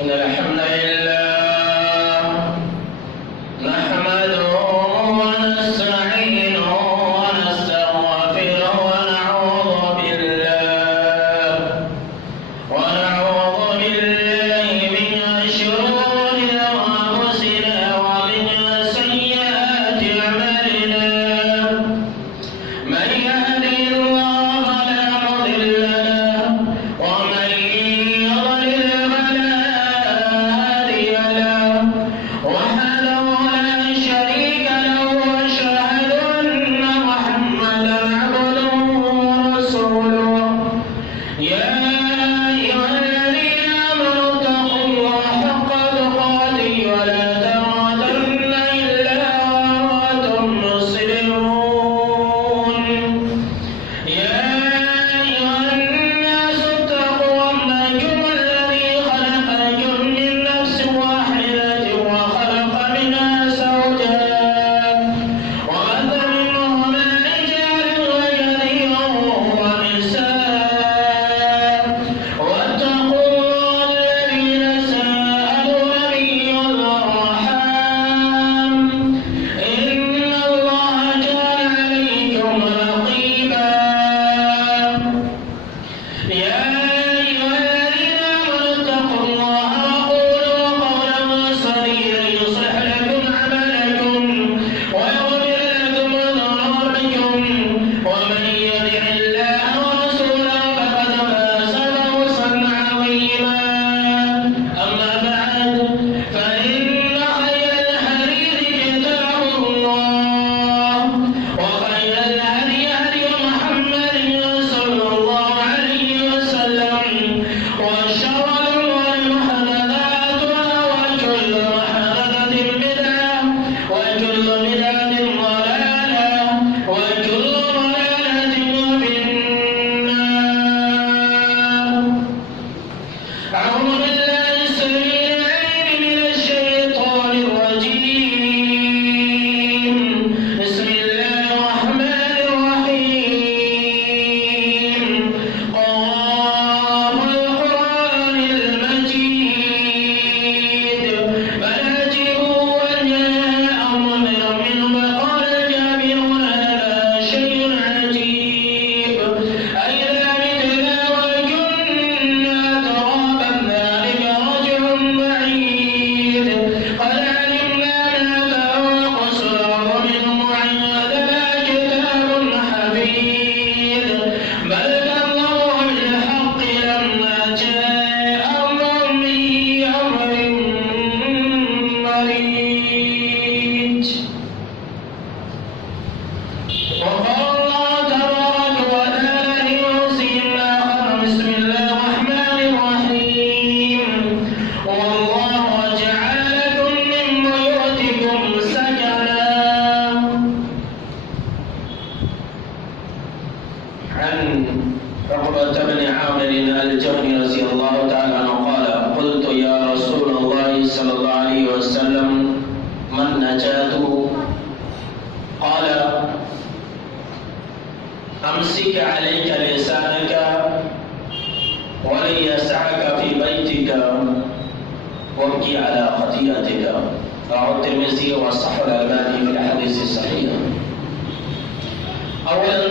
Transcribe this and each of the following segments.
إن الحمد لله نحمده ونستعينه ونستغفره ونعوذ بالله من شرور أنفسنا ومن سيئات أعمالنا من يهده الله فلا مضل له ومن يضلل فلا هادي له وحده لا شريك له وأشهد أن محمدا عبده ورسوله يا أيها الذين آمنوا اتقوا الله حق تقاته ولا تموتن إلا وأنتم مسلمون يا أيها الناس اتقوا ربكم الذي خلقكم من نفس واحدة وخلق منها زوجها وبث منهما رجالا كثيرا ونساء واتقوا الله الذي تساءلون به والأرحام إن الله كان عليكم رقيبا يا أيها الذين آمنوا اتقوا الله وقولوا قولا سديدا يصلح لكم أعمالكم ويغفر لكم ذنوبكم ومن يطع الله ورسوله فقد فاز فوزا عظيما أما بعد فإن خير الحديث كتاب الله وخير الهدي هدي محمد صلى الله عليه وسلم وشر الأمور محدثاتها وكل محدثة بدعة وكل بدعة ضلالة وكل ضلالة في النار. أعوذ بالله السميع العليم من الشيطان الرجيم. بسم الله الرحمن الرحيم. قاف القرآن المجيد بل عجبوا أن جاءهم منذر منهم فقال الكافرون هذا شيء عجيب أإذا متنا وكنا ترابا ذلك رجع بعيد قد علمنا ما تنقص الأرض منهم وعندنا كتاب حفيظ بل كذبوا بالحق لما جاءهم به أمر مريج. وقال الله تبارك وتعالى لموسى آخر بسم الله الرحمن الرحيم والله جعل لكم من بيوتكم سكنا. عن عقبة بن عامر الجهني رضي الله تعالى عنه قال قلت يا رسول الله صلى الله عليه وسلم ما النجاة؟ قال أمسك عليك لسانك وليسعك في بيتك وابكي على خطيئتك. رواه الترمذي وصححه الألباني في الحديث الصحيح. أولا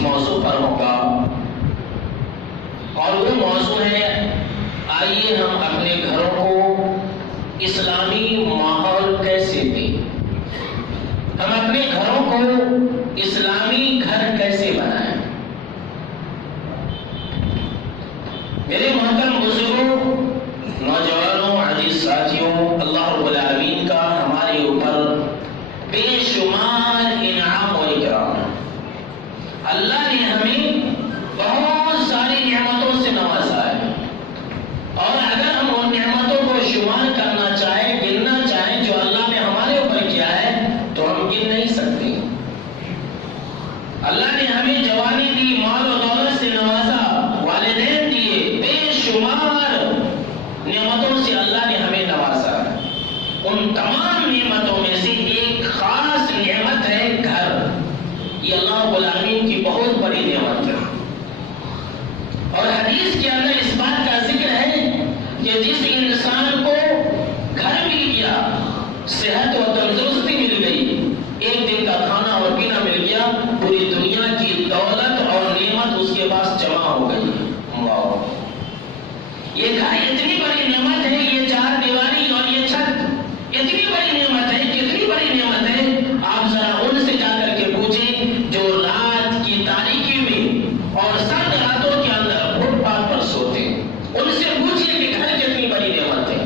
موضوع پر ہوگا، اور وہ موضوع ہے آئیے ہم اپنے گھروں کو اسلامی ماحول کیسے دیں، ہم اپنے گھروں کو اسلامی گھر کیسے بنائیں۔ میرے محترم بزرگوں، نوجوانوں، عزیز ساتھیوں، اللہ رب العالمین کا ہمارے اوپر بے شمار انعام و اکرام ہے۔ اللہ نے ہمیں بہت ساری نعمتوں سے نوازا ہے، اور اگر ہم ان نعمتوں کو شمار کرنا چاہیں، گننا چاہیں جو اللہ نے ہمارے اوپر کیا ہے، تو ہم گن نہیں سکتے۔ اللہ نے ہمیں جوانی دی، مال و دولت سے نوازا، والدین دیے، بے شمار نعمتوں سے اللہ نے ہمیں نوازا۔ ان تمام نعمتوں میں سے ایک خاص نعمت ہے گھر۔ یہ اللہ رب العالمین کی بہت بڑی نعمت ہے، اور حدیث کے اندر اس بات کا ذکر ہے کہ جس انسان کو گھر مل گیا، صحت و تندرستی مل گئی، ایک دن کا کھانا اور پینا مل گیا، پوری دنیا کی دولت اور نعمت اس کے پاس جمع ہو گئی۔ یہ گھر اتنی بڑی نعمت ہے، یہ چار دیواری اور یہ چھت اتنی بڑی نعمت ہے، کتنی بڑی نعمت ہے، آپ ذرا ان سے جا کر کے پوچھیں جو رات کی تاریکی میں اور سرد راتوں کے اندر فٹ پاتھ پر سوتے ہیں، ان سے پوچھیں کہ گھر کتنی بڑی نعمت ہے،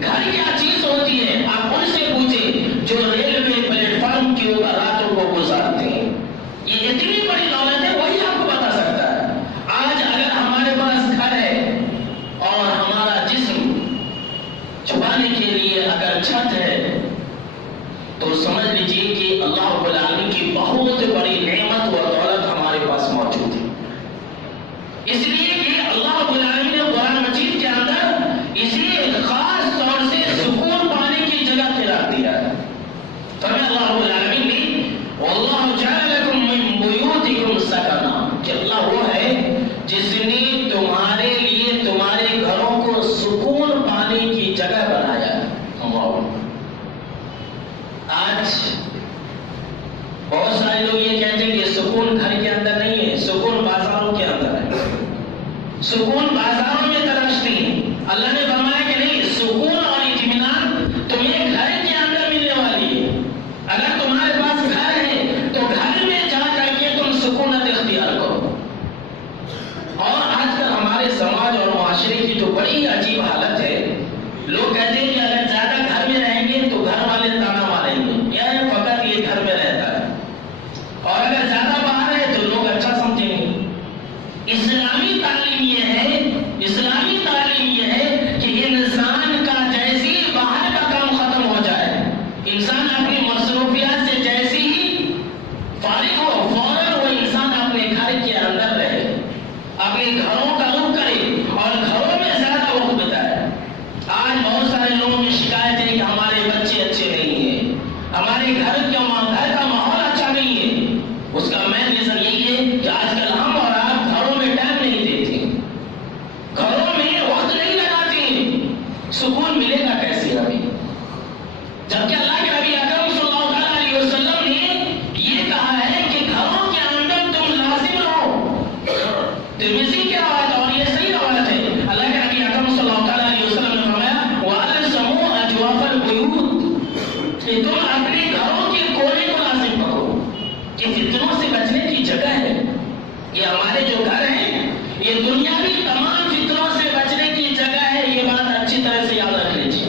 گھر کیا چیز ہوتی ہے۔ آپ ان سے پوچھیں جو ریلوے پلیٹ فارم کے اوپر راتوں کو گزارتے ہیں، یہ اتنی بڑی دولت ہے، وہی آپ کو بتا سکتا ہے۔ آج اگر ہمارے پاس گھر ہے اور ہمارا جسم چھپانے کے لیے اگر چھت ہے، تو سمجھ لیجیے کہ اللہ رب العالمین کی بہت بڑی نعمت و دولت ہمارے پاس موجود ہے۔ اس لیے کہ اللہ رب العالمین نے قرآن مجید کے اندر اسی خاص طور سے سکون پانے کی جگہ قرار دیا ہے۔ فرمایا اللہ رب العالمین نے واللہ جعل لکم من بیوتکم سکنا، کہ اللہ وہ ہے جس نے تمہارے لیے تمہارے گھروں کو سکون پانے کی جگہ بنایا ہے۔ آج بہت سارے لوگ یہ کہتے ہیں کہ سکون گھر کے اندر نہیں ہے، سکون بازاروں کے اندر ہے، سکون بازاروں میں تراشتے ہیں۔ اللہ نے فرمایا کہ نہیں، سکون اور اطمینان تمہیں گھر کے اندر ملنے والی ہے۔ اگر تمہارے پاس گھر ہے تو گھر میں جا کر کے تم سکونت اختیار کرو۔ اور آج کل ہمارے سماج اور معاشرے کی تو بڑی عجیب حالت ہے، لوگ کہتے ہیں کہ اگر زیادہ گھر میں رہیں گے تو گھر والے تانا ماریں گے، کیا ہے فقط یہ گھر میں رہتا ہے، اور اگر زیادہ باہر ہے تو لوگ اچھا سمجھیں گے۔ اسلامی تعلیم یہ ہے، اسلامی تعلیم یہ ہے کہ انسان کا جیسے ہی باہر کا کام ختم ہو جائے، انسان اپنی مصروفیات سے جیسے ہی فارغ ہو، فوراً وہ انسان اپنے گھر کے اندر رہے، اپنے گھروں کا رخ کرے اور گھروں میں زیادہ وقت بتائے۔ آج بہت سارے لوگوں کی شکایت ہے کہ ہمارے بچے اچھے نہیں ہیں، ہمارے گھر کا ماحول اچھا نہیں ہے۔ اس کا مین ریزن یہی ہے کہ آج کل ہم اور آپ گھروں میں ٹائم نہیں دیتے، گھروں میں وقت نہیں لگاتے، سکون ملے گا کیسے ہمیں؟ جبکہ اللہ کے نبی اکرم صلی اللہ علیہ وسلم نے یہ کہا ہے کہ گھروں کے اندر تم لازم رہو۔ ترمذی کی روایت اور یہ صحیح روایت ہے، اللہ کے نبی اکرم صلی اللہ علیہ وسلم نے فرمایا وَأَلْزَمُوا أَجْوَافَ الْبُيُوتِ، کہ تم اپنے گھروں کے کونے کو لازم کرو، کہ فتنوں سے بچنے کی جگہ ہے۔ یہ ہمارے جو گھر ہیں یہ دنیاوی تمام فتنوں سے بچنے کی جگہ ہے، یہ بات اچھی طرح سے یاد رکھ لیجیے۔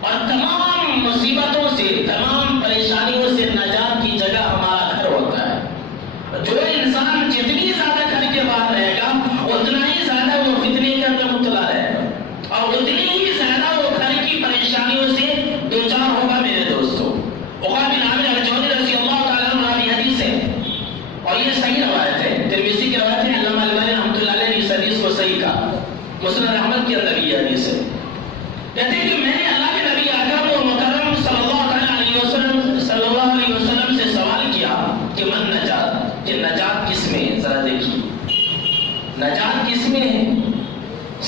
اور تمام مصیبتوں سے، تمام پریشانیوں سے نجات کی جگہ ہمارا گھر ہوتا ہے۔ جو انسان جتنی زیادہ گھر کے باہر رہے گا اتنا ہی زیادہ وہ فتنے کے اندر مبتلا رہے گا، اور اتنی ہی زیادہ وہ گھر کی پریشانیوں سے دوچار ہوگا۔ میرے دوستوں، عقبہ بن عامر الجوہنی رضی اللہ تعالیٰ عنہ کی حدیث ہے، اور یہ صحیح روایت ہے، ترمذی کی روایت ہے، علامہ البانی رحمۃ اللہ علیہ نے اس حدیث کو صحیح کہا، مسند احمد کے اندر یہ حدیث ہے۔ کہتے ہیں کہ میں نے اللہ کے نبی اکرم و مکرم صلی اللہ علیہ وسلم سے سوال کیا کہ من نجات، کہ نجات کس میں ہے؟ ذرا دیکھیے نجات کس میں ہے،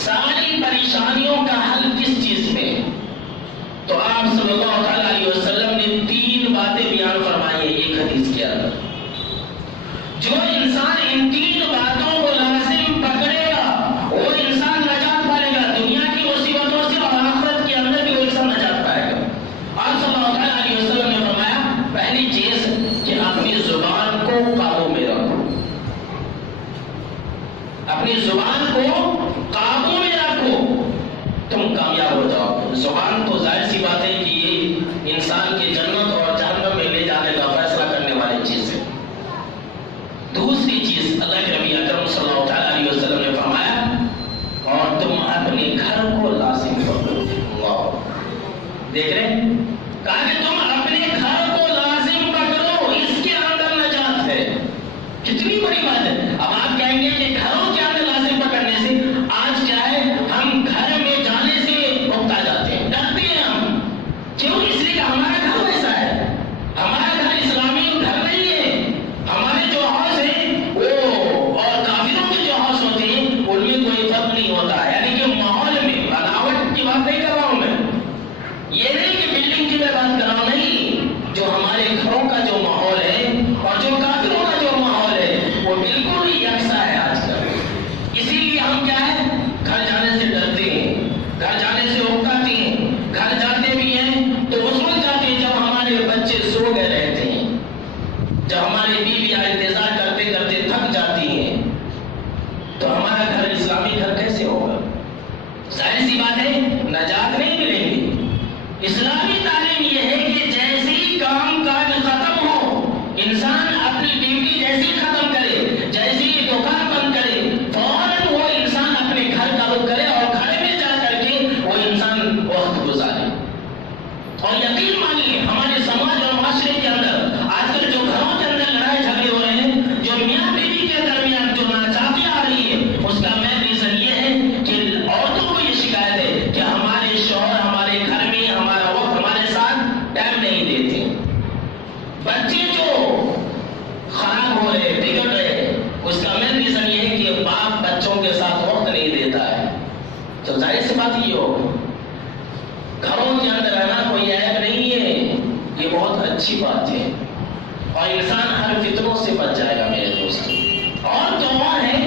ساری پریشانیوں کا حل کس چیز میں ہے؟ تو آپ صلی اللہ علیہ وسلم نے 3 باتیں بیان فرمائی ہیں ایک حدیث کے اندر۔ جو انسان ان تین باتوں کو لازم پکڑے گا وہ انسان نجات پائے گا، دنیا کی مصیبتوں سے اور آخرت کے اندر بھی وہ انسان نجات پائے گا۔ آپ صلی اللہ علیہ وسلم نے فرمایا پہلی چیز کہ اپنی زبان کو قابو میں رکھو، اپنی زبان کو قابو میں رکھو، تم کامیاب ہو جاؤ۔ زبان تو ظاہر سی بات ہے کہ یہ انسان کی جنت اور جہنم میں لے جانے کا فیصلہ کرنے والی چیز ہے۔ دوسری چیز اللہ کے نبی اکرم صلی اللہ علیہ وسلم نے فرمایا اور تم اپنے گھر کو لازم پکڑو۔ اللہ دیکھ رہے ہیں، کہا کہ تم اپنے گھر کو لازم پکڑو، اس کے اندر نجات ہے۔ کتنی بڑی بات ہے۔ اب آپ کہیں گے کہ گھروں کے اندر لازم پکڑنے سے آج کیا ہے، ہم گھر میں جانے سے اکتا جاتے ہیں، ڈرتے ہیں ہم، کیوں؟ اس لیے کہ ہمارا گھر ویسا ہے، ہمارا گھر اسلامی گھر نہیں ہے۔ ہمارے جو ہاؤس ہیں وہ اور کافروں کے جو ہاؤس ہوتے ہیں ان میں کوئی فرق نہیں ہوتا، یعنی کہ ماحول میں بناوٹ کی بات نہیں کر رہا ہوں میں، یہ نہیں کہ بلڈنگ کی میں بات کر رہا ہوں، نہیں، جو ہمارے گھروں کا جو ماحول ہے اور جو کافروں کا جو ماحول ہے وہ بالکل ہی یکساں ہے آج کل۔ اسی لیے ہم کیا ہے، گھر جانے سے ڈرتے ہیں، گھر جانے سے اکتاتے ہیں، گھر جاتے بھی ہیں تو اس وقت جاتے ہیں جب ہمارے بچے سو گئے رہتے ہیں، جب ہماری بیویاں انتظار کرتے کرتے تھک جاتی ہیں، تو ہمارا گھر اسلامی گھر کیسے ہوگا؟ ظاہر سی بات ہے نجات نہیں ملے گی۔ اسلامی تعلیم یہ ہے کہ جیسے ہی کام کاج ختم ہو، انسان اپنی ڈیوٹی جیسے ہی ختم کرے، جیسے ہی دکان بند کرے، فوراً وہ انسان اپنے گھر کا رخ کرے اور گھر میں جا کر کے وہ انسان وقت گزارے۔ اور یقین مانیے ہمارے سماج اور معاشرے کے اندر آج کل جو گھروں کے اندر لڑائی جھگڑے ہو رہے ہیں، جو میاں بیوی کے درمیان جو ناچاکی آ رہی ہے، اس کا مین ریزن یہ ہے کہ عورتوں کو یہ شکایت ہے کہ ہمارے شوہر ہمارے گھر میں ہمارا وقت ہمارے ساتھ ٹائم نہیں دیتے۔ بچے جو خراب ہو رہے بگڑ رہے، اس کا مین ریزن یہ ہے کہ باپ بچوں کے ساتھ وقت نہیں دیتا ہے۔ تو ظاہر سی بات یہ ہو، گھروں کے اندر رہنا کوئی عیب نہیں ہے، یہ بہت اچھی بات ہے اور انسان ہر فتنوں سے بچ جائے گا میرے دوست۔ اور تو اور ہے،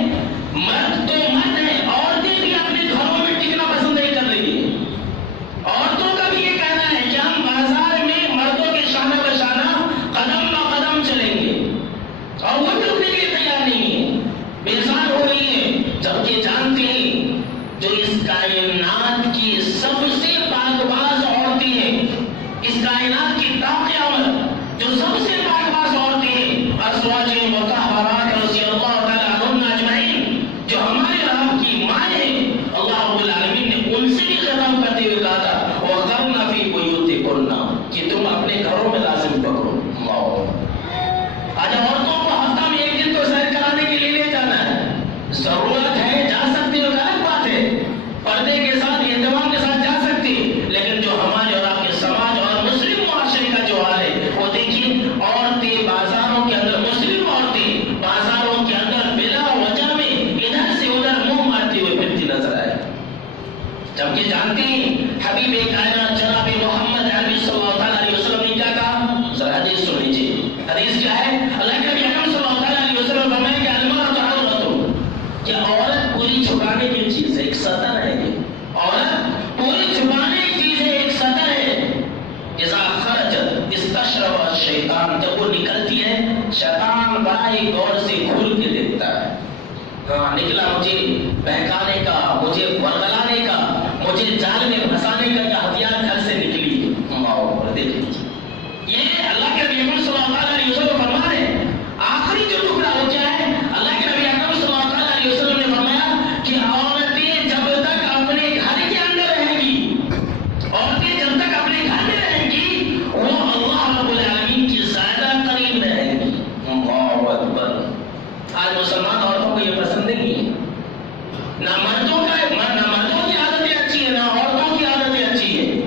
مرد تو مرد ہے، عورتیں بھی اپنے گھروں میں ٹکنا پسند نہیں کر رہی ہیں۔ عورتوں کا بھی یہ کہنا ہے کہ ہم بازار میں مردوں کے شانہ بہ شانہ قدم بہ قدم چلیں گے، اور وہ بھی رکنے کے لیے تیار نہیں ہے، بیزار ہو رہی ہے، جبکہ جانتے ہیں جو اس کائنات کی سب سے پاک باز عورتیں ہیں، اس کائنات کی تا قیامت جو سب سے پاک باز عورتیں ہیں، ازواج مطہرات رضی اللہ تعالی عنہن اجمعین، جو ہمارے رب کی مائیں ہیں، اللہ رب العالمین نے ان سے بھی خطاب کرتے ہوئے کہا تھا وَقَرْنَ فِي بُيُوتِكُنَّ، کہ تم اپنے گھروں میں لازم پکڑو۔ آج عورتوں کو ہفتہ میں ایک دن تو سیر کرانے کے لیے لے جانا ہے، ضرورت ہے جا سکتی ہو، الگ بات ہے، پردے کے ساتھ اہتمام کے ساتھ جا سکتی، لیکن جو ہمارے اور آپ کے سماج اور مسلم معاشرے کا جو حال ہے وہ دیکھیے، عورتیں بازاروں کے اندر، مسلم عورتیں بازاروں کے اندر بلا وجہ میں ادھر سے ادھر منہ مارتے ہوئے پھرتی نظر آئے، جبکہ جانتے ہیں حبیب کائنات جناب محمد عربی صلی اللہ علیہ وسلم نے کیا کہا؟ ذرا حدیث سن لیجیے۔ حدیث کیا ہے؟ اللہ کے نبی اکرم صلی اللہ علیہ وسلم فرمایا کہ المرأۃ عورۃ، کہ عورت پوری چھپانے کی چیز ہے، ایک سطر ہے، عورت پوری چھپانے کی چیز ہے، ایک سطر ہے۔ اذا خرجت استشرف الشیطان، جب وہ نکلتی ہے شیطان بڑا ہی غور سے کھول کے دیکھتا ہے، ہاں نکلا مجھے بہکانے کا، مجھے ورگلانے کا، مجھے جال میں پھنسانے کا کیا ہتھیار گھر سے نکلی ہے۔ دیکھ لیجیے، یہ اللہ کے نبی اکرم صلی اللہ علیہ وسلم فرما رہے ہیں۔ آخری جو ٹکڑا ہو کیا ہے؟ اللہ کے نبی اکرم صلی اللہ علیہ وسلم نے فرمایا کہ عورتیں جب تک اپنے گھر کے اندر رہیں گی، عورتیں جب تک اپنے گھر میں رہیں گی وہ اللہ رب العالمین کی زیادہ قریب رہیں گی۔ اللہ اکبر۔ آج مسلمان عورتوں کو یہ پسند نہیں ہے، نہ مردوں کی عادتیں اچھی ہیں، نہ عورتوں کی عادتیں اچھی ہیں۔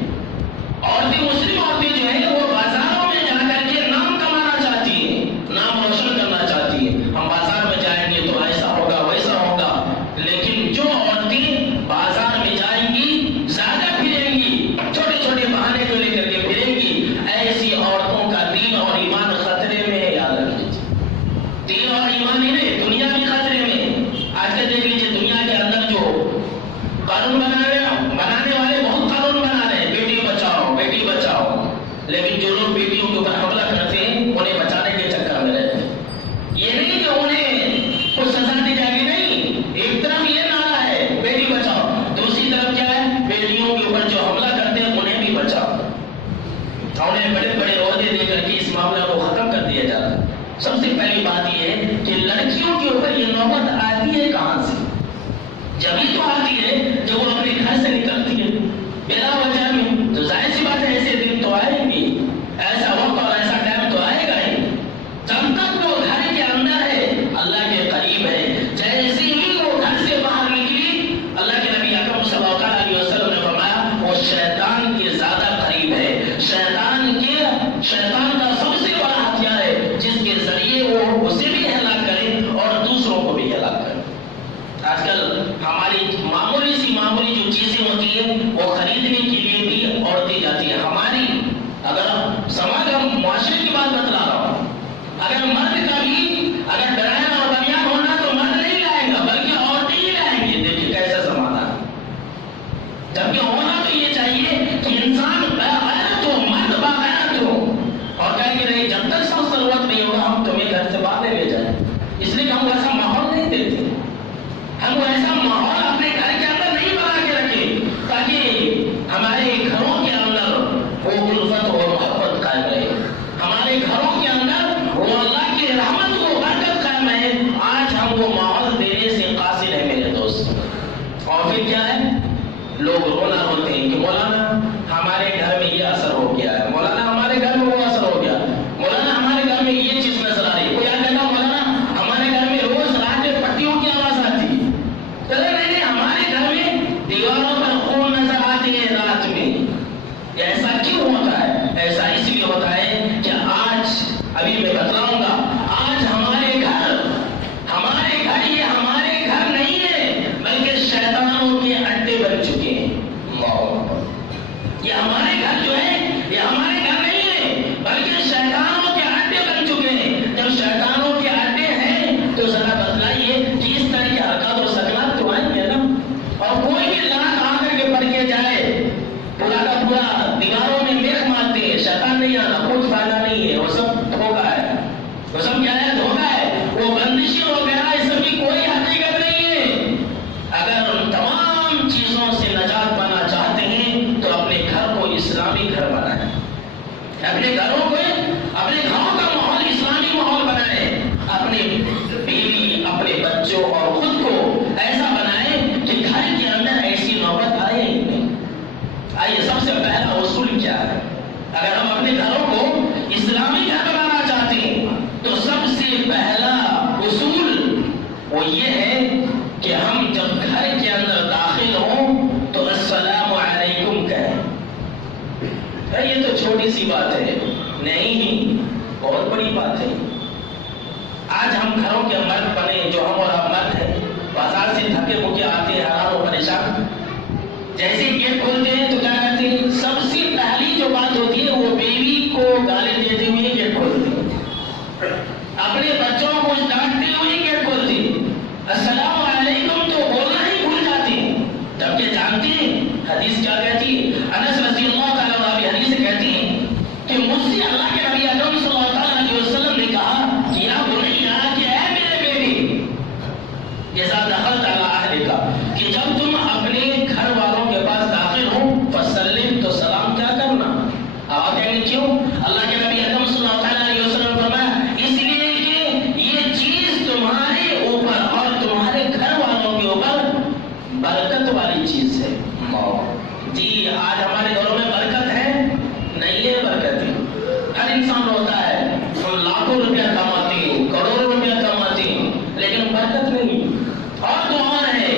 سب سے پہلی بات یہ ہے کہ لڑکیوں کے اوپر یہ نوبت آتی ہے کہاں سے؟ جبھی تو آتی ہے جب وہ اپنے گھر سے نکلتی ہے بلا وجہ میں، تو ظاہر سی بات ہے ایسے دن تو آئیں گے، ایسا وقت اور ایسا ٹائم تو آئے گا ہی۔ جب تک وہ گھر کے اندر ہے اللہ کے قریب ہے، جیسے ہی وہ گھر سے باہر نکلی اللہ کے نبی اکرم صلی اللہ علیہ وسلم نے فرمایا وہ شیطان کے زیادہ قریب ہے، شیطان کا سب سے بڑا ہتھیار ہے جس کے ذریعے وہ اسے بھی ہلاک کرے اور دوسروں کو بھی ہلاک کرے۔ آج کل ہماری معمولی جو چیزیں ہوتی ہیں وہ خریدنے کے لیے بھی عورتیں جاتی ہیں۔ ہماری اگر سماج اور معاشرے کی بات بتلا رہا ہوں، اگر مرد کا بھی اگر ڈرائن اور بنیان ہونا تو مرد نہیں لائے گا بلکہ عورتیں ہی لائیں گی۔ دیکھیے کیسا زمانہ ہے، جبکہ ہونا تو یہ چاہیے کہ انسان باغیرت ہو، مرد باغیرت ہو، اور کہیں کہ نہیں جب تک سب ضرورت نہیں ہوگا ہم تمہیں گھر سے باہر لے جائیں، اس لیے کہ ہم ایسا ماحول نہیں دیتے، ہم ایسا ماحول اپنے گھر کے اندر نہیں بنا کے رکھے تاکہ ہمارے گھروں کے اندر وہ الفت اور محبت قائم رہے، ہمارے گھروں کے اندر وہ اللہ کی رحمت و برکت قائم رہے۔ آج ہم وہ ماحول دینے سے قاصر ہیں میرے دوست، اور پھر کیا ہے لوگ رونا ہوتے ہیں کہ مولانا ہمارے گھر میں یہ اثر ہو گیا ہے، مولانا ہمارے گھر میں وہ اثر ہو گیا، مولانا ہمارے گھر میں یہ چیز نظر آ رہی ہے۔ کوئی آ کہنا مولانا ہمارے گھر میں روز رات میں پٹیوں کی آواز آتی ہے، چلے نہیں ہمارے گھر میں دیواروں پر خون نظر آتے ہیں رات میں۔ ایسا کیوں ہوتا ہے؟ ایسا اس لیے ہوتا ہے کہ آج ابھی میں بتلاؤں گا، آج ہمارے گھر یہ ہمارے گھر نہیں ہے بلکہ شیطانوں کے اڈے بن چکے ہیں۔ یہ ہمارے گھر جو ہے یہ ہمارے گھر نہیں ہے بلکہ شیطانوں کے اڈے بن چکے ہیں۔ جب شیطانوں کے اڈے ہیں تو ذرا بتلائیے کہ اس طرح کی حرکات اور سکنات تو آئیں گے نا، اور کوئی بھی لاکھ آ کر کے پڑھ کے جائے پورا کا پورا دیواروں میں میخ مارتے ہیں، شیطان نہیں آنا، کچھ فائدہ نہیں ہے، وہ سب دھوکا ہے، وہ سب کیا ہے دھوکا ہے، وہ بندشی وغیرہ اس سب کی کوئی حقیقت نہیں ہے۔ اگر ان تمام چیزوں سے نجات پانا چاہتے ہیں تو اپنے گھر کو اسلامی گھر بنائیں، اپنے گھروں کا ماحول اسلامی ماحول بنائیں، اپنے بیوی اپنے بچوں اور خود کو ایسا بنائیں کہ گھر کے اندر ایسی نوبت آئے ہی نہیں۔ آئیے سب سے پہلا اصول کیا ہے؟ اگر ہم اپنے گھروں کو اسلامی گھر بنانا چاہتے ہیں تو سب سے پہلا اصول وہ یہ ہے کہ ہم جب گھر کے اندر داخل ہوں تو السلام علیکم کہیں۔ یہ تو چھوٹی سی بات ہے، نہیں بہت بڑی بات ہے۔ آج ہم گھروں کے مرد بنے، جو ہم اور آپ مرد ہیں، بازار سے تھکے مکے آتے ہیں حیران و پریشان، جیسے گیٹ کھولتے ہیں تو کیا کرتے ہیں؟ سب سے پہلی جو بات ہوتی ہے وہ بیوی کو گالی دیتے ہوئے گیٹ کھولتے ہیں، اپنے بچوں کو ڈانٹتے ہوئے گیٹ کھولتے ہیں، السلام علیکم تو بولنا ہی بھول جاتے ہیں، جبکہ جانتے ہیں حدیث کیا کہتی ہے؟ انس رضی اللہ تعالیٰ عنہ حدیث کہتی ہے کہ مجھ سے اللہ کے نبی اکرم صلی اللہ علیہ وسلم نے کہا کہ یا بنیا، کہ اے میرے بیٹے، اذا دخلت علی اہلک، کہ جب تم اپنے گھر والوں کے پاس داخل ہو فسلم، تو سلام کیا کرنا۔ آپ کہیں گے کیوں؟ اللہ کے نبی اکرم صلی اللہ علیہ وسلم نے فرمایا اس لیے کہ یہ چیز تمہارے اوپر اور تمہارے گھر والوں کے اوپر برکت والی چیز ہے۔ جی آج ہمارے گھروں میں برکت ہے؟ نہیں ہے برکت۔ ہر انسان روتا ہے، ہم لاکھوں روپیہ کماتے ہیں، کروڑوں روپیہ کماتے ہیں، لیکن برکت نہیں۔ اور تو اور ہے،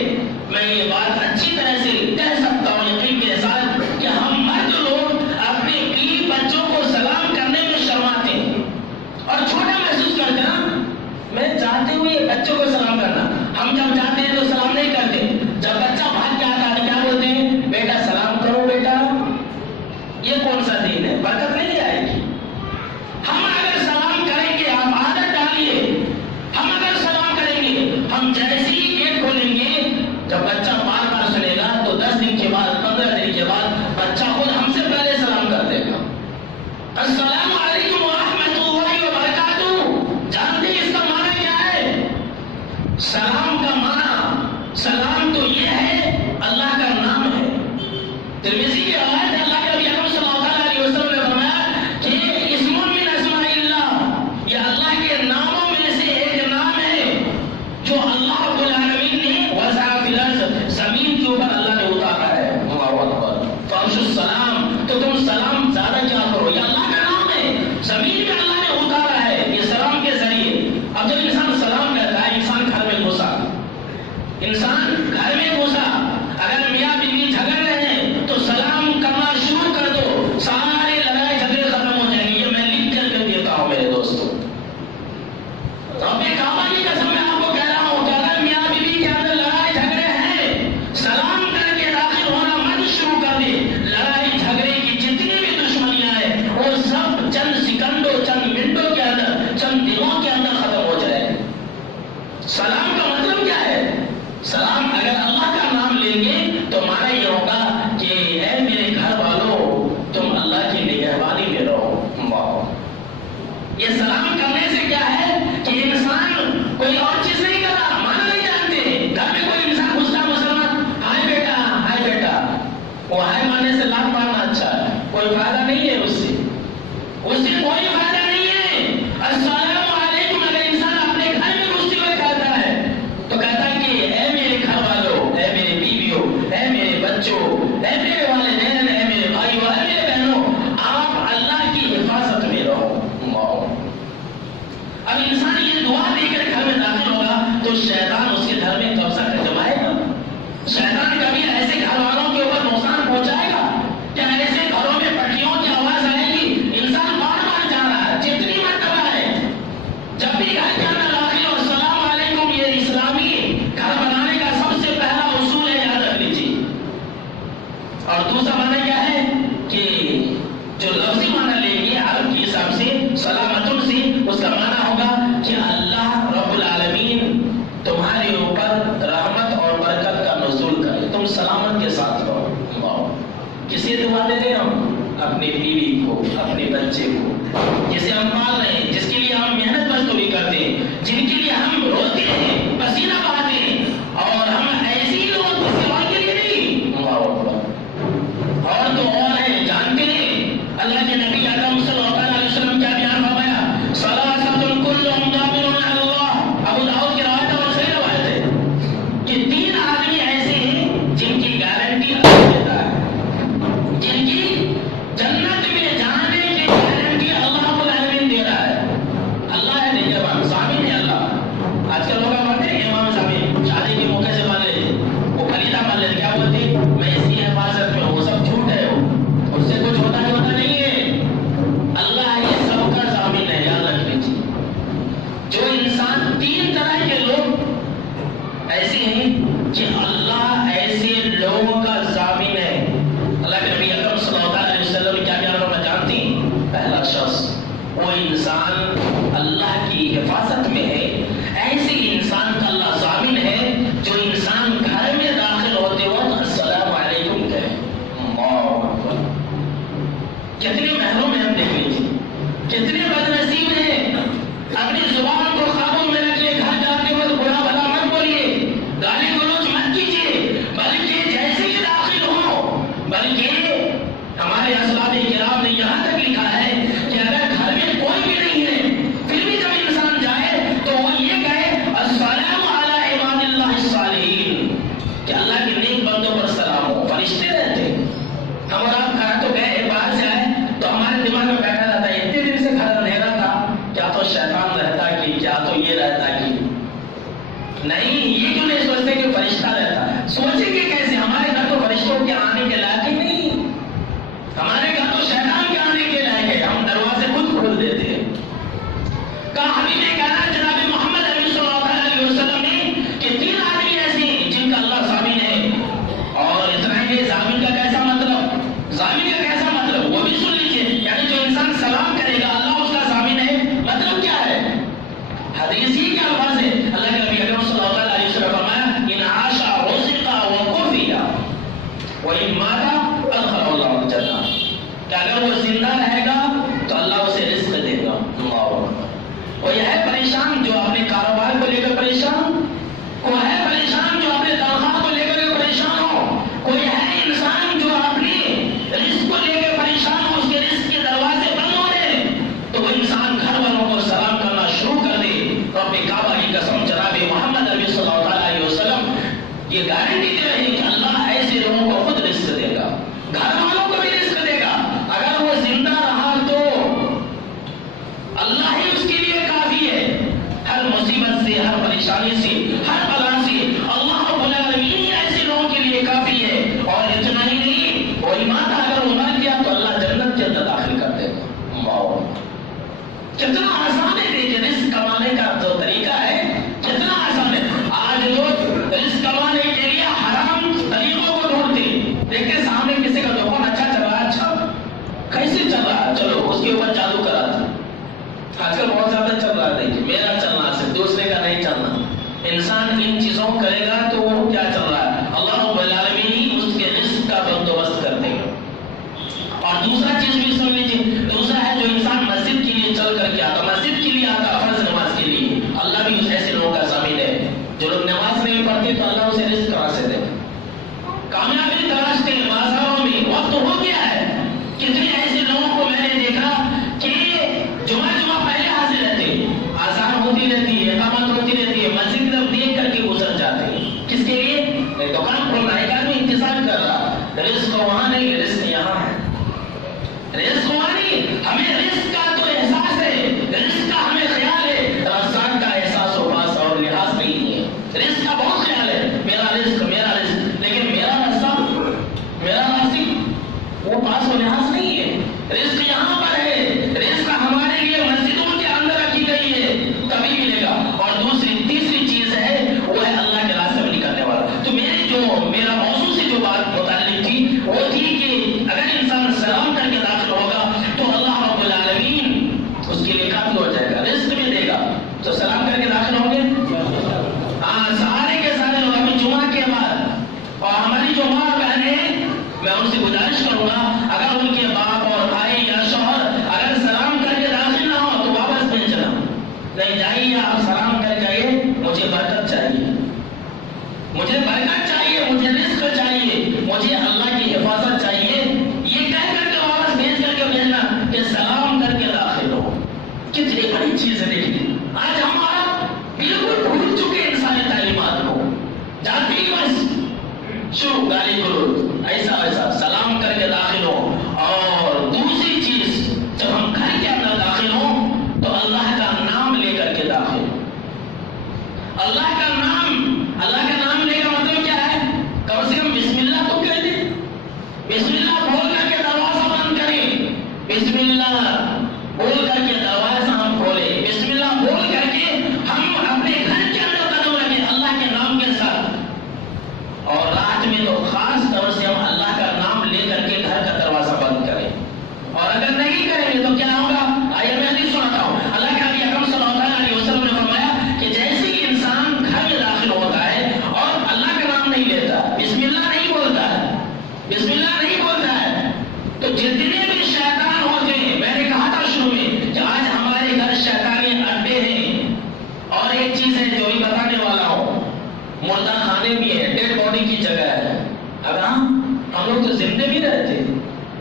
میں یہ بات اچھی طرح سے کہہ سکتا ہوں یقین کے ساتھ کہ ہم مرد لوگ اپنے بیوی بچوں کو سلام کرنے میں شرماتے ہیں اور چھوٹا محسوس کرتے ہیں۔ میں چاہتے ہوئے بچوں کو سلام کرنا، ہم جب چاہتے ہیں تو سلام نہیں کرتے، جب بچہ بھاگ کے آتا ہے کیا بولتے ہیں؟ بیٹا سلام کرو بیٹا۔ یہ کون سا دین ہے؟ برکت نہیں آئے گی۔ ہم اگر سلام کریں گے، آپ عادت ڈالیے، ہم اگر سلام کریں گے، ہم جیسے ہی گیٹ کھولیں گے، جب بچہ بار بار سنے گا تو 10 دن کے بعد 15 دن کے بعد بچہ خود ہم سے پہلے سلام کر دے گا، السلام علیکم ورحمۃ اللہ وبرکاتہ۔ جانتے ہیں اس کا معنی کیا ہے؟ سلام کا معنی، سلام تو یہ ہے رب کعبہ کی قسم میں آپ کو کہہ رہا ہوں کہ اگر میاں بیوی کے اندر لڑائی جھگڑے ہیں، سلام کر کے داخل ہونا مت شروع کر دے. لڑائی جھگڑے کی جتنی بھی دشمنیاں ہیں وہ سب چند سیکنڈوں، چند منٹوں کے اندر، چند دنوں کے اندر ختم ہو جائے. سلام کا مطلب کیا ہے؟ سلام اگر اللہ کا نام لیں گے تو معنی یہ ہوگا کہ اے میرے گھر والوں تم اللہ کی نگہبانی میں رہو. یہ سلام کرنے سے کیا ہے کہ انسان کوئی اور چیز نہیں کر رہا، مانا نہیں جانتے. گھر میں کوئی انسان گھستا مسلمان، ہائے بیٹا ہائے بیٹا، وہ ہائے ماننے سے لاکھ مارنا اچھا ہے، کوئی فائدہ نہیں ہے اس سے کوئی فائدہ نہیں ہے. السلام علیکم اگر انسان اپنے گھر میں گھستے ہوئے کہتا ہے تو کہتا ہے کہ اے میرے گھر والوں، اے میرے بیویوں، اے میرے بچوں، اے میرے والدین، اے میرے بھائیوں، اے میرے بہنوں، آپ اللہ کی حفاظت میں رہو. اب انسان یہ دعا دے کر گھر میں داخل ہوگا تو شیطان اس کے گھر میں قبضہ کر جمائے گا. شیطان کبھی ایسے گھر والوں کے اوپر نقصان پہنچائے گا کہ ایسے گھروں میں پٹیوں کی آواز آئے گی. انسان بار بار جا رہا ہے، جتنی مرتبہ ہے جب بھی گھر کے اندر داخل ہو السلام علیکم. یہ اسلامی گھر بنانے کا سب سے پہلا اصول ہے، یاد رکھ لیجیے. اور دوسرا معنی کیا ہے کہ جو لفظی معنی لیں گے عرب کے حساب سے سلامتن سے، اس کا معنی ہوگا کہ اللہ رب العالمین تمہارے اوپر رحمت اور برکت کا نزول کرے، تم سلامت کے ساتھ رہو. کسی دعا دیتے ہم اپنی بیوی کو، اپنے بچے کو، جسے ہم پال رہے ہیں، جس کے لیے ہم محنت مزدوری کرتے ہیں، جن کے لیے ہم روتے ہیں، پسینہ بہاتے ہیں، اور ہم ایسے ہی لوگ کسی اور کے لیے نہیں. اور تو اور ہے، جانتے ہیں اللہ کے نبی اکرم صلی اللہ علیہ وسلم کیا بیان فرمایا؟ ثلاثۃ کلهم ضامن علی اللہ. ابو داؤد کی روایت اور صحیح روایت ہے کہ 3 آدمی ایسے ہیں جن کی گارنٹی اللہ دیتا ہے، جن کی جنت میں جانے کی گارنٹی اللہ رب العالمین دے رہا ہے. اللہ ہے نگہبان، ضامن ہے اللہ. آج کل لوگ مانتے ہیں امام ضامن، شادی کے موقع سے مان لیتے، وہ خریدا مان لیتے، کیا بولتے میں اس کی حفاظت میں ہوں. وہ سب جھوٹ ہے، اس سے کچھ ہوتا نہیں ہے. اللہ یہ سب کا ضامن ہے، یاد رکھ لیجیے. جو انسان 3 طرح کے لوگ ایسے ہیں کہ اللہ ایسے لوگوں کا ضامن ہے. اللہ کے نبی اکرم صلی اللہ علیہ وسلم کیا بیان کرنا جانتے ہیں؟ پہلا شخص وہ انسان اللہ کی حفاظت میں ہے. ایسے انسان کا اللہ ضامن ہے جو انسان گھر میں داخل ہوتے وقت السلام علیکم کہے. کتنے محروم ہیں ہم دیکھ لیجیے، کتنے بدنصیب ہیں. اپنی زبان کو قابو میں رکھیے، گھر جاتے وقت برا بھلا مت بولیے، گالی گلوچ مت کیجیے، بلکہ جیسے ہی داخل ہو، بلکہ ہمارے اسلاف کرام نے یہاں تک لکھا ہے کہ اگر گھر میں کوئی بھی نہیں ہے پھر بھی جب انسان جائے تو وہ یہ کہے السلام علی عباد اللہ الصالحین، کہ اللہ کے نیک بندوں پر سلام ہو. فرشتے رہتے ہیں. ہم اور آپ گھر تو گئے، باہر سے آئے تو ہمارے دماغ میں بیٹھا رہتا ہے اتنے دن سے گھر اندھیرا تھا، کیا تو شیطان رہتا کہ کیا تو یہ رہتا کہ نہیں. یہ کیوں نہیں سوچتے کہ فرشتہ رہتا ہے؟ سوچیں گے کیسے؟ ہمارے گھر تو فرشتوں کے آنے کے لائق ہی نہیں، ہمارے گھر تو شیطان کے آنے کے لائق ہے. ہم دروازے خود کھول دیتے ہیں. کہا حبیب کہنا جناب محمد علیہ صلی اللہ علیہ وسلم نے کہ 3 آدمی ایسے ہیں جن کا اللہ ضامن ہے. اور اتنا ہی ضامن کا کیسا مطلب؟ ضامن کا کیسا مطلب وہ بھی سن لیجیے. یعنی جو انسان سلام کرے گا اللہ اس کا ضامن ہے. مطلب کیا ہے؟ حدیث ہی کیا الفاظ ہے؟ اللہ کے نبی اکرم صلی اللہ علیہ وسلم فرمایا ان عاش رزق وکفی وان مات ادخل اللہ الجنہ، کہ اگر وہ زندہ رہے گا تو اللہ اسے رزق دے گا. کوئی ہے پریشان جو اپنے کاروبار کو لے کر پریشان، کوئی ہے پریشان جو اپنے تنخواہ کو لے کر پریشان ہو، کوئی ہے انسان جو اپنے رزق کو لے کر پریشان ہو، اس کے رزق کے دروازے بند ہو رہے ہیں، تو وہ انسان گھر والوں کو سلام کرنا شروع کر دے. رب کعبہ کی قسم جناب محمد عربی صلی اللہ علیہ وسلم یہ گارنٹی دے رہے ہیں کہ اللہ ایسے لوگوں کو خود رزق دے گا، گھر والوں کو بھی رزق دے گا. اگر وہ زندہ رہا تو اللہ ہی اس کے لیے کافی ہے. ہر مصیبت سے، ہر پریشانی سے، ہر بلا سے اللہ رب العالمین ہی ایسے لوگوں کے لیے کافی ہے. اور اتنا ہی نہیں، وہ ایمان اگر وہ مر گیا تو اللہ جنت کے اندر داخل کر دے گا. کتنا آسان ہے دیکھیں رزق کمانے کا جو طریقہ تمہارا چل رہا ہے، دیکھیے میرا چلنا صرف، دوسرے کا نہیں چلنا. انسان ان چیزوں کو کرے گا تو وہ کیا چل رہا ہے؟ اللہ رب العالمین ہی اس کے رزق کا بندوبست کر دے گا. اور دوسرا چیز بھی سن لیجیے، دوسرا ہے جو انسان مسجد کے لیے چل کر کے آتا، مسجد کے لیے آتا فرض نماز کے لیے، اللہ بھی ایسے لوگوں کا ضامن ہے. جو لوگ نماز نہیں پڑھتے تو اللہ اسے رزق کہاں سے دے؟ کامیابی تلاشتے ہیں بازاروں میں. وقت ہو گیا ہے، کتنے ایسے لوگوں کو میں نے دیکھا کہ جمعہ پہلے حاضر رہتے ہیں، آزان ہوتی رہتی ہے، اقامت ہوتی رہتی ہے، مسجد کی طرف دیکھ کر کے گزر جاتے ہیں. کس کے لیے؟ دکان کھولنا ہے، ایک آدمی انتظار کر رہا. رزق وہاں نہیں، رزق یہاں ہے. رزق وہاں نہیں، ہمیں رزق کا تو احساس ہے، رزق کا ہمیں خیال ہے، رزاق کا احساس و پاس اور لحاظ نہیں ہے. رزق کا بہت خیال ہے، میرا رزق، لیکن میرا رزاق، میرا رازق وہ پاس و لحاظ نہیں ہے. رزق یہاں پر ہے، رزق ہمارے لیے مسجدوں کے اندر رکھی گئی ہے، تبھی ملے گا. اور تیسری چیز ہے وہ ہے اللہ کے راستے میں نکلنے والا. تو میرا موضوع سے جو بات متعلق تھی وہ تھی کہ اگر انسان سلام کر کے داخل ہوگا تو اللہ رب العالمین اس کے لیے کافی ہو جائے گا، رزق بھی دے گا. تو سلام کر کے داخل ہوں گے. ہاں، سارے کے سارے لوگ ابھی جمعہ کے بعد، اور ہماری جو ماں بہن ہیں میں ان سے گزارش کروں گا اگر ان کے باپ اور بھائی یا شوہر اگر سلام کر کے داخل نہ ہو تو واپس بھیجنا. نہیں جائیے، آپ سلام کر کے آئیے، مجھے برکت چاہیے، مجھے برکت چاہیے، مجھے رزق چاہیے، مجھے اللہ کی حفاظت چاہیے، یہ کہہ کر کے واپس بھیج کر کے بھیجنا کہ سلام کر کے داخل ہو. کتنی بڑی چیز ہے. دیکھیے آج ہمارا بالکل بھول چکے انسانی تعلیمات کو، جاتے ہی بس شروع گالی گلوچ، ایسا سلام کر کے داخل ہو. اور دوسری چیز، جب ہم گھر کے اندر داخل ہوں تو اللہ کا نام لے کر کے داخل ہو. اللہ کا نام لے کا مطلب کیا ہے؟ کم سے کم بسم اللہ تو کہہ دیں، بسم اللہ بول کر کے دروازہ بند کریں، بسم اللہ بول کر کے دروازہ ہم کھولیں، بسم اللہ بول کر کے ہم اپنے گھر کے اندر قدم رکھیں اللہ کے نام کے ساتھ. اور رات میں تو خاص طور سے ہم اللہ کا نام لے کر کے گھر کا دروازہ بند کریں. اور اگر نہیں کریں گے تو کیا ہوگا؟ آئیے میں نہیں سناتا ہوں. اللہ کے نبی اکرم صلی اللہ علیہ وسلم نے فرمایا کہ جیسے کہ انسان گھر میں داخل ہوتا ہے اور اللہ کا نام نہیں لیتا، بسم اللہ نہیں بولتا ہے، تو جتنے بھی شیطان ہوتے ہیں، میں نے کہا تھا شروع میں کہ آج ہمارے گھر شیطانی اڈے ہیں. اور ایک چیز ہے جو بھی بتانے والا ہوں، مردہ خانے بھی ہیں، ڈیڈ باڈی کی جگہ ہے. اب ہم لوگ تو زندے بھی رہتے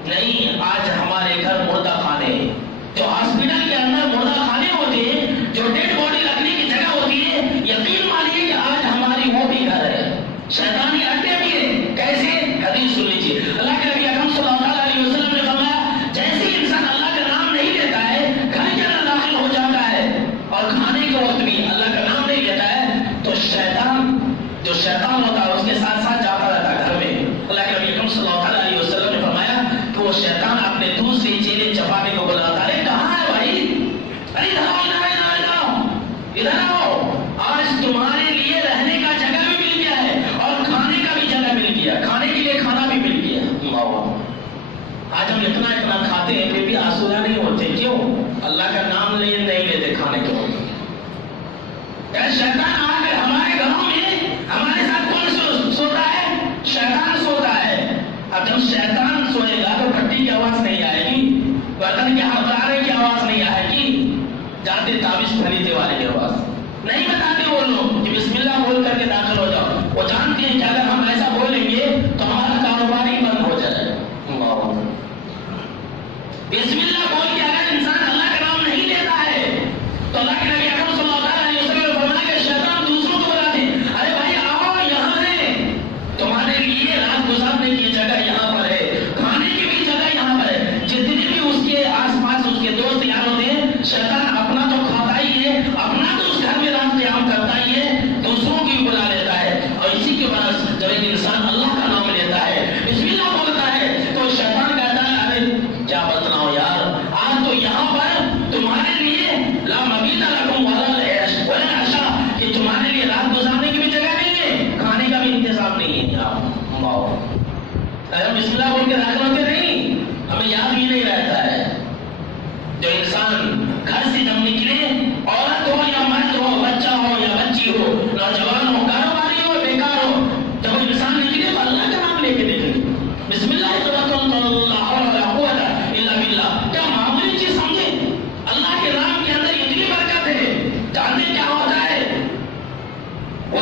نہیں، آج ہمارے گھر مردہ خانے ہیں. جو ہاسپٹل کے اندر مردہ خانے ہوتے ہیں، جو ڈیڈ باڈی رکھنے کی جگہ ہوتی ہے، یقین مانیے کہ آج ہماری وہ بھی گھر ہے، شیطانی اڈے بھی ہیں. کیسے؟ حدیث سن لیجیے. اللہ کے نبی اکرم صلی اللہ علیہ وسلم نے فرمایا جیسے انسان اللہ کا نام نہیں لیتا ہے، گھر کے اندر داخل ہو جاتا ہے اور کھانے کے وقت بھی اللہ کا نام نہیں لیتا ہے، تو جو شیطان ہوتا ہے اس کے ساتھ ساتھ جاتا رہتا ہے گھر میں. اللہ کے نبی اکرم صلی اللہ علیہ وسلم نے فرمایا کہ وہ شیطان اپنے دوسرے چیلے چپانے کو بلاتا ہے، کہاں ہے بھائی؟ ارے ادھر آؤ، آج تمہارے لیے رہنے کا جگہ بھی مل گیا ہے اور کھانے کا بھی جگہ مل گیا، کھانے کے لیے کھانا بھی مل گیا. آج ہم اتنا کھاتے ہیں پھر بھی آسودہ نہیں ہوتے. کیوں؟ اللہ کا نام نہیں لیتے کھانے کے وقت. شیطان آ کر ہمارے گھروں میں ہمارے ساتھ کون سوتا ہے؟ شیطان سوتا ہے. اب جب شیطان سوئے گا تو پٹی کی آواز نہیں آئے گی، برتن کے ہتھیارے کی آواز نہیں آئے گی، جاتے تابش خریدے والے کی آواز نہیں. بتاتے وہ لوگ کہ بسم اللہ بول کر کے داخل ہو جاؤ. وہ جانتے ہیں کہ اگر ہم ایسا بولیں گے تو ہمارا کاروبار ہی بند ہو جائے. بسم اللہ بول کے اگر انسان اللہ کا نام نہیں لیتا ہے تو اللہ کے نبی اکرم صلی اللہ علیہ وسلم نے فرمایا کہ شیطان دوسروں کو بلاتے ہیں، ارے بھائی آؤ، یہاں ہے، تمہارے لیے رات گزارنے کی جگہ یہاں پر ہے، کھانے کی بھی جگہ یہاں پر ہے. جتنے بھی اس کے آس پاس اس کے دوست یار ہوتے ہیں، شیطان اپنا تو کھاتا ہی ہے، اپنا تو اس گھر میں رات قیام کرتا ہی ہے، دوسروں کی بھی بلا لیتا ہے. اور اسی کے بعد جب ایک انسان اللہ کا نام لیتا ہے، بسم اللہ بولتا ہے، تو شیطان کہتا ہے ارے کیا بتلاؤ یار، آج تو یہاں پر تمہارے لیے لا مبیت لکم ولا عشاء، کہ تمہارے لیے رات گزارنے کی بھی جگہ نہیں ہے، کھانے کا بھی انتظام نہیں ہے. ہم بسم اللہ بول کے داخل ہوتے نہیں، ہمیں یاد بھی نہیں رہتا ہے. جو انسان گھر سے جب نکلے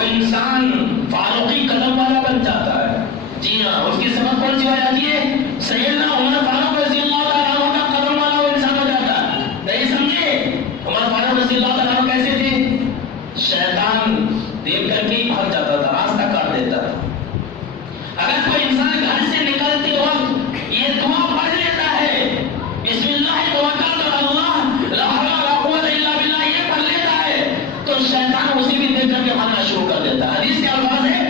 انسان فاروقی قدم والا بن جاتا ہے. جی ہاں، اس کی سبب کون سی ہو جاتی ہے؟ سیدنا عمر فاروق رضی اللہ تعالیٰ عنہ کا قدم والا وہ انسان ہو جاتا ہے. نہیں سمجھے؟ عمر فاروق رضی اللہ تعالیٰ عنہ کیسے تھے؟ شیطان دیکھ کر کے ہی بھاگ جاتا تھا، راستہ کاٹ دیتا تھا. اگر کوئی انسان گھر سے نکلتے وقت یہ دعا پڑھ لیتا ہے، بسم اللہ توکلت علی اللہ لا حول ولا قوت الا باللہ، یہ پڑھ لیتا ہے تو شیطان اسی بھی دیکھ کر کے بھاگنا شروع کر دیتا ہے. حدیث کے الفاظ ہے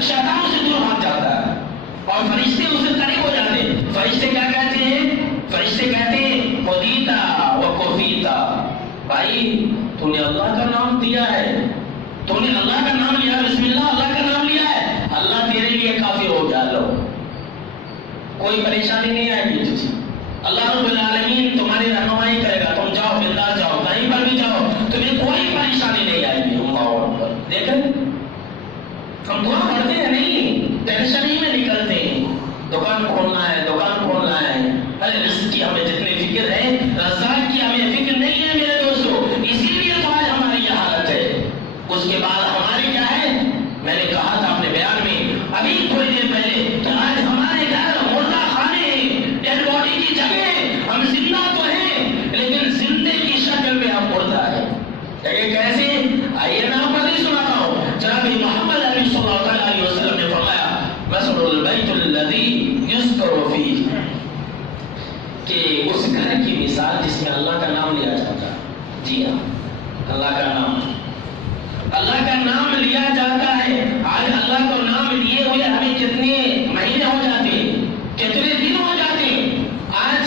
شیطان اسے دور بھاگ جاتا ہے اور فرشتے اسے قریب ہو جاتے ہیں. فرشتے کیا کہتے ہیں؟ فرشتے کہتے ہیں خدیتا و کفیتا، بھائی تو نے اللہ کا نام دیا ہے، تو نے اللہ کا نام لیا، بسم اللہ اللہ کا نام لیا ہے، اللہ تیرے لیے کافی ہو گیا. لو کوئی پریشانی نہیں آئے گی تجھے، اللہ رب العالمین تمہاری رہنمائی کرے گا. تم جاؤ بنداس جاؤ، کہیں پر بھی جاؤ، تمہیں کوئی پریشانی نہیں آئے گی. اللہ اکبر. دیکھیں ہم دعا پڑھتے ہیں نہیں، ٹینشن ہی میں نکلتے ہیں. دکان کھولنا ہے، دکان کھولنا ہے، ارے رزق کی ہمیں جتنی فکر ہے، رزاق کی ہمیں فکر نہیں ہے میرے دوستو. اسی لیے تو آج ہماری یہ حالت ہے. اس کے بعد ہمارے کیا ہے؟ میں نے کہا تھا اپنے بیان میں ابھی تھوڑی دیر پہلے کہ آج ہمارے گھر مردہ خانے ہیں، ڈیڈ باڈی کی جگہ. ہم زندہ تو ہیں لیکن زندے کی شکل میں ہم مردہ ہیں. کیسے؟ آئیے میں آپ کو نہیں سناتا ہوں. جناب محمد علی صلی اللہ علیہ وسلم نے فرمایا مثل البیت الذی یذکر فیہ، کہ اس گھر کی مثال جس میں اللہ کا نام لیا جاتا ہے. جی ہاں، اللہ کا نام لیا جاتا ہے. آج اللہ کو نام لیے ہوئے ہمیں کتنے مہینے ہو جاتے ہیں، کتنے دن ہو جاتے ہیں. آج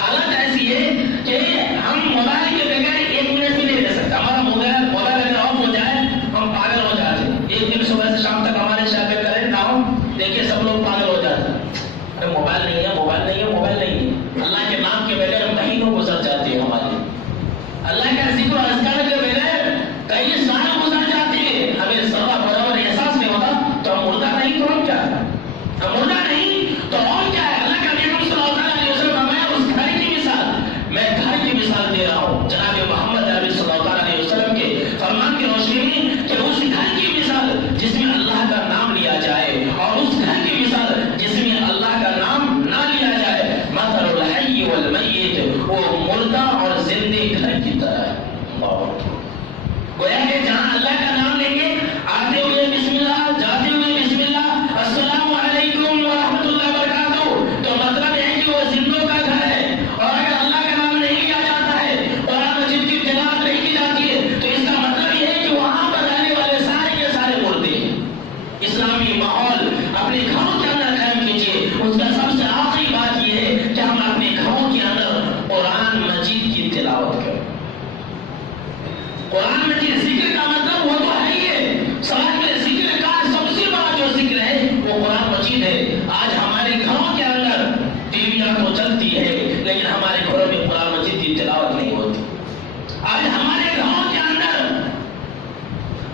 حالت ایسی ہے کہ ہم موبائل کے بغیر ایک منٹ بھی نہیں رہ سکتے. ہمارا موبائل اگر آف ہو جائے ہم پاگل ہو جاتے ہیں. ایک دن صبح سے شام تک ہمارے شہر میں کریں ڈاؤن، دیکھیے سب لوگ پاگل ہو جاتے ہیں. ارے موبائل نہیں ہے، موبائل نہیں ہے، موبائل نہیں ہے. اللہ کے نام کے بغیر مہینوں گزر جاتے ہیں ہمارے. اللہ کا ذکر و اذکار کے بغیر کئی سال گزر جاتے ہیں. ہمیں ذرا برابر احساس نہیں ہوتا تو ہم مردہ نہیں تو ہم کیا ہے؟ ہم مردہ نہیں تو اور کیا ہے؟ اللہ کا نبی صلی اللہ علیہ وسلم میں اس گھر کی مثال، میں گھر کی مثال دے رہا ہوں جناب محمد عربی صلی اللہ علیہ وسلم کے فرمان کی روشنی میں کہ اس گھر کی مثال جس میں اللہ کا نام لیا جائے اور اس گھر کی مثال جس میں اللہ کا نام نہ لیا جائے. مثل الحی والمیت، وہ مردہ اور زندے گھر کی طرح ہے. گویا کہ جہاں اللہ کا نام لیں گے، آتے ہوئے بسم اللہ، جاتے ہوئے بسم اللہ، السلام علیکم ورحمۃ اللہ وبرکاتہ، تو مطلب ہے کہ وہ زندوں کا گھر ہے. اور اگر اللہ کا نام نہیں لیا جاتا ہے، قرآن مجید کی تلاوت نہیں کی جاتی ہے، تو اس کا مطلب یہ ہے کہ وہاں پر رہنے والے سارے کے سارے مردے ہیں. اسلامی ماحول اپنے گھروں کے اندر قائم کیجیے. اس کا سب سے آخری بات یہ ہے کہ ہم اپنے گھروں کے اندر قرآن مجید کی تلاوت کریں. قرآن مجید ذکر کا مطلب وہ تو ہے ہی ہے. سماج میں ذکر کا سب سے بڑا جو ذکر ہے وہ قرآن مجید ہے. آج ہمارے گھروں کے اندر ٹیویاں تو چلتی ہے لیکن ہمارے گھروں میں قرآن مجید کی تلاوت نہیں ہوتی. آج ہمارے گھروں کے اندر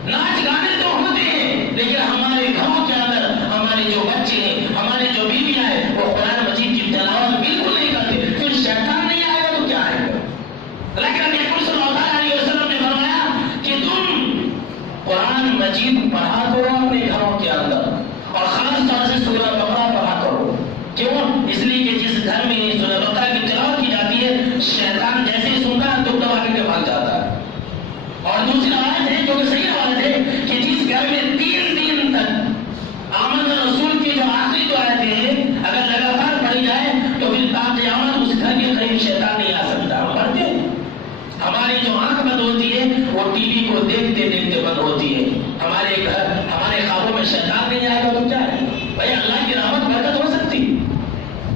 ناچ گانے تو ہوتے ہیں لیکن ہمارے گھروں کے اندر ہمارے جو بچے ہیں، ہمارے جو بیویاں ہیں، وہ قرآن مجید کی تلاوت بالکل نہیں کرتے. پھر شیطان نہیں آئے گا تو کیا آئے گا؟ لیکن نبی صلی اللہ علیہ وسلم نے فرمایا کہ تم قرآن مجید پڑھا کرو اپنے گھروں کے اندر، اور خاص طور سے سورہ بقرہ پڑھا کرو. کیوں؟ اس لیے کہ جس گھر میں سورہ بقرہ کی تلاوت کی جاتی ہے، شیطان جیسے ہی سنتا ہے تو دبا کے بھاگ جاتا ہے. اور دوسری روایت ہے جو کہ صحیح روایت ہے کہ جس گھر میں 3 دن تک آمد رسول کی جو آخری جو آیتیں ہیں اگر لگاتار پڑھی جائے تو پھر تا قیامت اس گھر کے قریب شیطان نہیں آ سکتا. ہم پڑھتے ہیں، ہماری جو آنکھ بند ہوتی ہے وہ ٹی وی کو دیکھتے دیکھتے بند ہوتی ہے. ہمارے گھر، ہمارے خوابوں میں شیطان نہیں آئے گا تو کیا ہے بھائی؟ اللہ کی رحمت برکت ہو سکتی.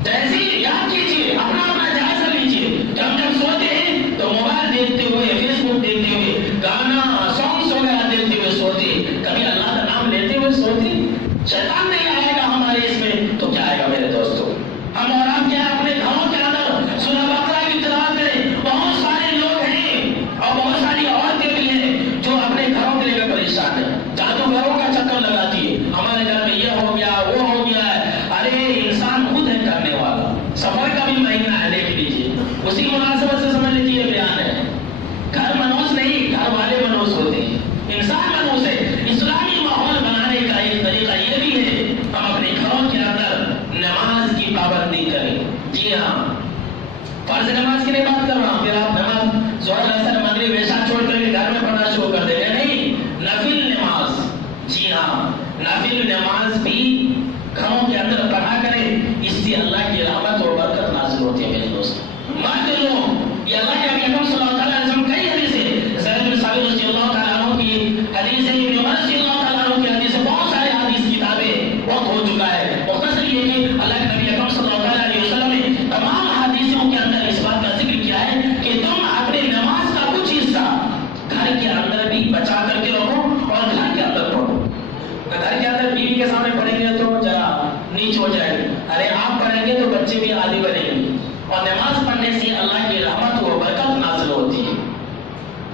جیسی یاد کیجیے، اپنا اپنا جائزہ لیجیے کہ ہم جب سوتے ہیں تو موبائل دیکھتے ہوئے، فیس بک دیکھتے ہوئے، گانا سانگس وغیرہ دیکھتے ہوئے سوتے، کبھی اللہ کا نام لیتے ہوئے سوتے. شیطان نہیں آئے گا ہمارے اس میں تو کیا آئے گا میرے دوستوں؟ ہم اور آپ کیا اپنے گھروں کے اندر سورہ بقرہ کی تلاوت کریں. بہت سارے لوگ ہیں اور بہت ساری عورتیں بھی ہیں جو اپنے گھروں کے لیے پریشان ہیں، جادوگروں کا چکر لگاتی ہے.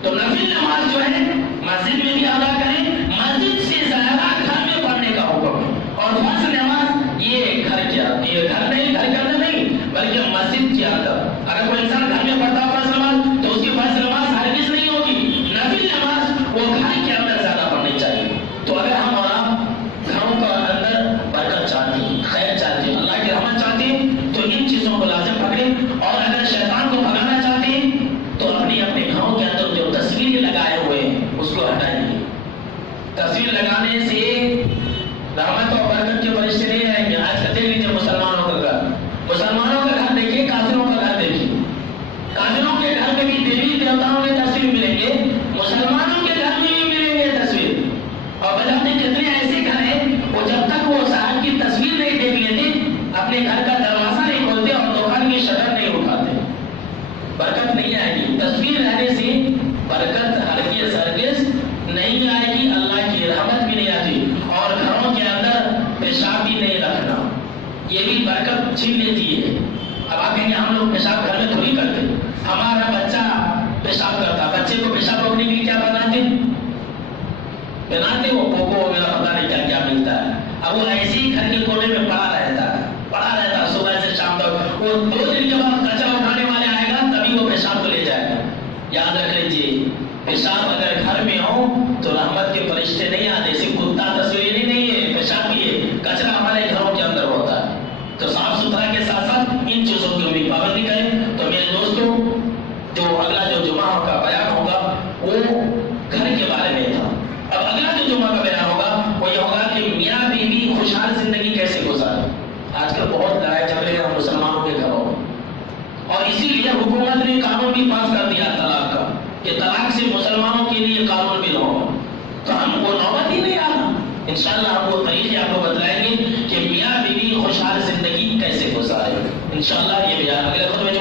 تو نفل نماز جو ہے مسجد میں بھی ادا کریں، مسجد سے زیادہ گھر میں پڑھنے کا حکم، اور فرض نماز یہ گھر کے اندر نہیں بلکہ مسجد کے اندر۔ اگر کوئی انسان گھر میں پڑھتا فرض نماز تو اس کی فرض نماز ہرگز نہیں ہوگی، نفل نماز وہ گھر کے اندر زیادہ پڑھنی چاہیے۔ تو اگر ہم اور آپ گھروں کا اندر برکت چاہتے ہیں، خیر چاہتے ہیں، اللہ کی رحمت چاہتے ہیں، تو ان چیزوں کو لازم پکڑیں، اور اگر شیطان کو بھگانا چاہتے ہیں تو اپنے گھروں کے اندر جو تصویریں لگائے ہوئے ہیں اس کو ہٹائیے۔ تصویر لگانے سے رحمت اور برکت کے فرشتے نہیں آئیں گے۔ آج کل دیکھ لیجیے مسلمانوں کا گھر، مسلمانوں کا گھر دیکھیے، کافروں کا گھر دیکھیے، کافروں کے گھر میں بھی دیوی دیوتاؤں کے تصویر ملیں گے، مسلمانوں کے گھر میں بھی ملیں گے تصویر۔ اور بجاتے کتنے ایسے گھر ہیں وہ جب تک وہ صاحب کی تصویر نہیں دیکھ لیتے اپنے گھر کا دروازہ نہیں کھولتے اور دکان کی شٹر نہیں اٹھاتے۔ برکت نہیں آئے گی، تصویر رہنے سے برکت ہرگز نہیں آئے گی، اللہ کی رحمت بھی نہیں آتی، اور گھروں کے اندر پیشاب بھی نہیں رکھنا، یہ بھی برکت چھین لیتی ہے۔ اب آپ کہیں گے ہم لوگ پیشاب گھر میں تھوڑی کرتے، ہمارا بچہ پیشاب کرتا، بچے کو پیشاب روکنے کے لیے کیا بناتے وہ پوپو وغیرہ پتا نہیں کیا ملتا ہے۔ اب وہ ایسے ہی گھر کے کونے میں پڑا رہتا ہے صبح سے شام تک، وہ 2 دن کے بعد کچرا اٹھانے والے آئے گا تبھی وہ پیشاب کو لے جائے گا۔ یاد رکھ لیجیے، پیشاب اگر گھر میں ہو تو رحمت کے فرشتے نہیں آتے، صرف کتا تصویر نہیں ہے، پیشاب بھی ہے، کچرا ہمارے گھروں کے اندر ہوتا ہے۔ تو صاف ستھرا کے ساتھ ساتھ ان چیزوں کی بھی پابندی کریں۔ تو میرے دوستوں، جو اگلا جو جمعہ کا بیان ہوگا وہ گھر کے بارے میں تھا۔ اب اگلا جو جمعہ کا بیان ہوگا وہ یہ ہوگا کہ میاں بیوی خوشحال زندگی کیسے گزارے۔ آج کل بہت لڑائی جھگڑے ہیں مسلمانوں کے گھروں میں، اور اسی لیے حکومت نے قانون بھی پاس کر دیا طلاق کا، کہ طلاق سے مسلمانوں کے لیے قانون بھی نہ ہوگا۔ تو ہم کو نوبت ہی نہیں آنا، انشاءاللہ ہم وہ طریقے آپ کو بتلائیں گے کہ میاں بیوی خوشحال زندگی کیسے گزارے۔ انشاءاللہ یہ بیان اگلے خطبے